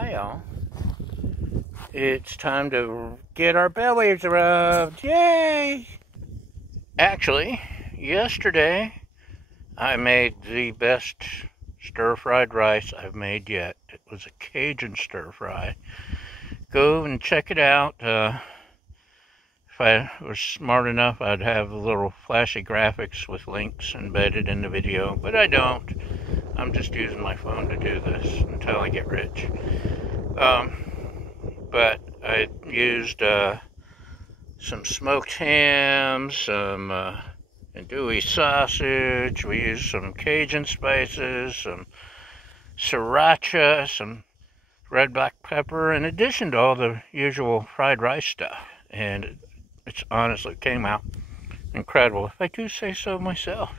Hi y'all. It's time to get our bellies rubbed. Yay! Actually, yesterday I made the best stir-fried rice I've made yet. It was a Cajun stir-fry. Go and check it out. If I was smart enough, I'd have a little flashy graphics with links embedded in the video, but I don't. I'm just using my phone to do this until I get rich. But I used some smoked ham, some andouille sausage. We used some Cajun spices, some sriracha, some red black pepper, in addition to all the usual fried rice stuff. And it's honestly came out incredible, if I do say so myself.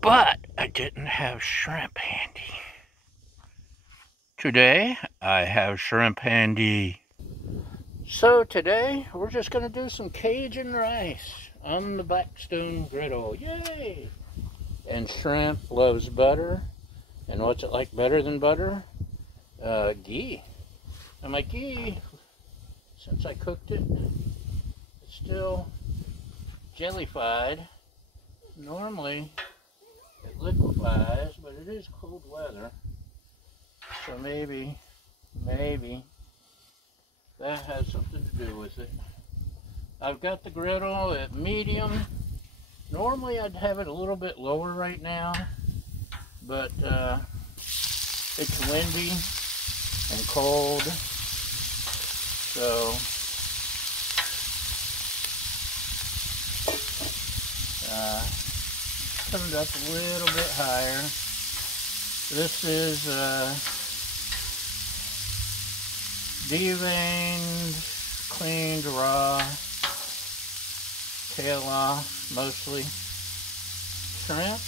But I didn't have shrimp handy. Today, I have shrimp handy. So today, we're just going to do some Cajun rice on the Blackstone Griddle. Yay! And shrimp loves butter. And what's it like better than butter? Ghee. And my ghee, since I cooked it, it's still jellified. Normally, it liquefies, but it is cold weather. So maybe that has something to do with it. I've got the griddle at medium. Normally I'd have it a little bit lower right now, but it's windy and cold, so turned up a little bit higher. This is deveined, cleaned, raw, tail off, mostly shrimp.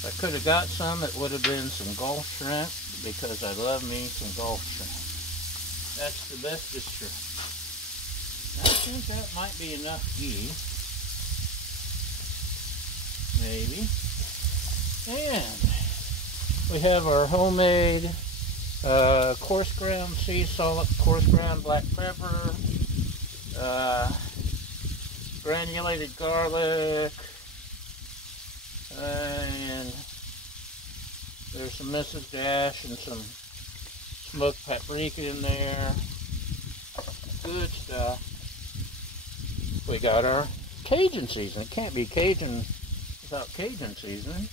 If I could have got some, it would have been some Gulf shrimp, because I love me some Gulf shrimp. That's the bestest shrimp. I think that might be enough ghee. Maybe. And we have our homemade coarse ground sea salt, coarse ground black pepper, granulated garlic, and there's some Mrs. Dash and some smoked paprika in there. Good stuff. We got our Cajun seasoning. It can't be Cajun without Cajun seasoning.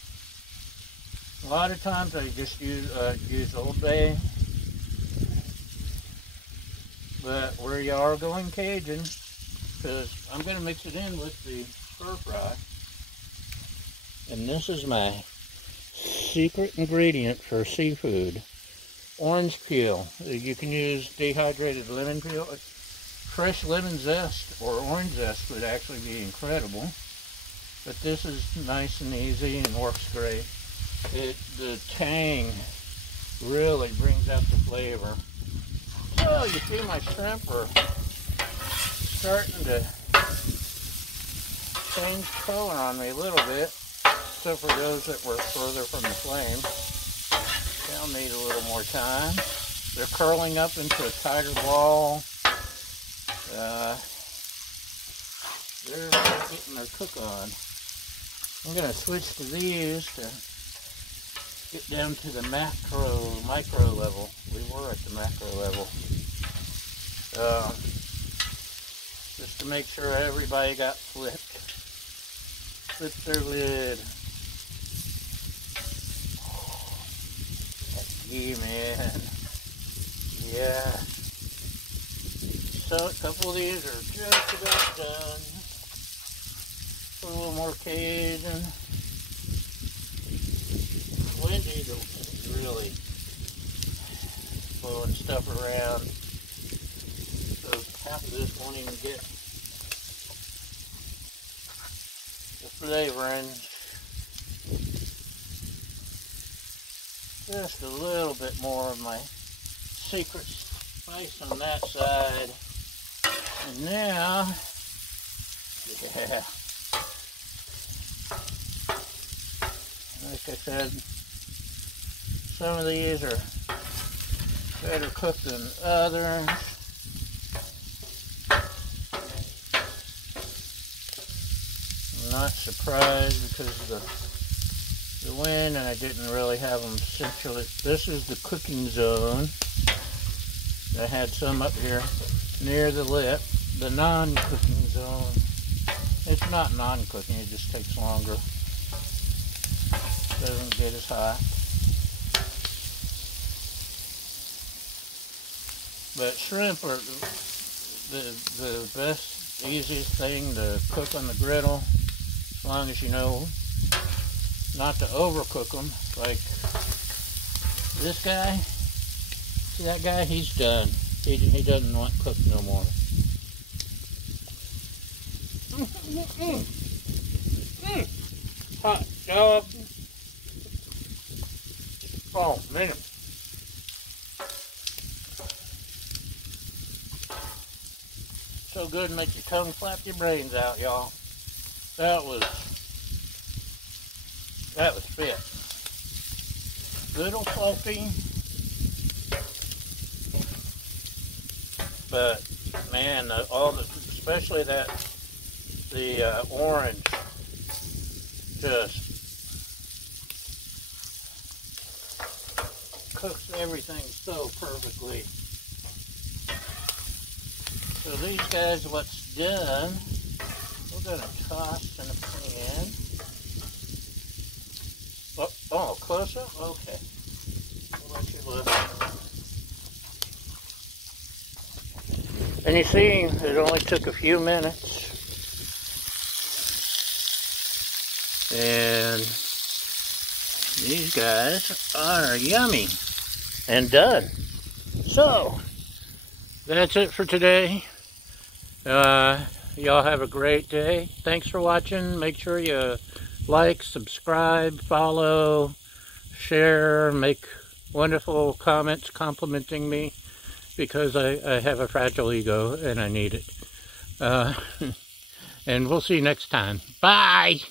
A lot of times I just use Old Bay, but we are going Cajun because I'm going to mix it in with the stir fry. And this is my secret ingredient for seafood: orange peel. You can use dehydrated lemon peel. Fresh lemon zest or orange zest would actually be incredible, but this is nice and easy and works great. The tang really brings out the flavor. So you see my shrimp are starting to change color on me a little bit, except for those that were further from the flame. They'll need a little more time. They're curling up into a tighter ball. They're getting their cook on. I'm going to switch to these to get down to the micro level. We were at the macro level. Just to make sure everybody got flipped. Flip their lid. That ghee, man. Yeah. So a couple of these are just about done. Put a little more Cajun. Windy to really blowing stuff around, so half of this won't even get the flavoring. Just a little bit more of my secret spice on that side, and now, yeah, like I said, Some of these are better cooked than others. I'm not surprised because of the wind, and I didn't really have them centrally. This is the cooking zone. I had some up here near the lip, the non-cooking zone. It's not non-cooking, it just takes longer. Doesn't get as hot. But shrimp are the best, easiest thing to cook on the griddle, as long as you know not to overcook them. Like this guy, see that guy? He's done. He doesn't want cooked no more. Hot dog. Oh man. So good, make your tongue flap your brains out, y'all. That was fit. Little salty, but man, especially the orange, just cooks everything so perfectly. So these guys, what's done, we're going to toss in a pan. Oh, closer? Okay. I'll let you look. And you see, it only took a few minutes. And these guys are yummy and done. So, that's it for today. Y'all have a great day. Thanks for watching. Make sure you like, subscribe, follow, share, make wonderful comments complimenting me, because I have a fragile ego and I need it. And we'll see you next time. Bye!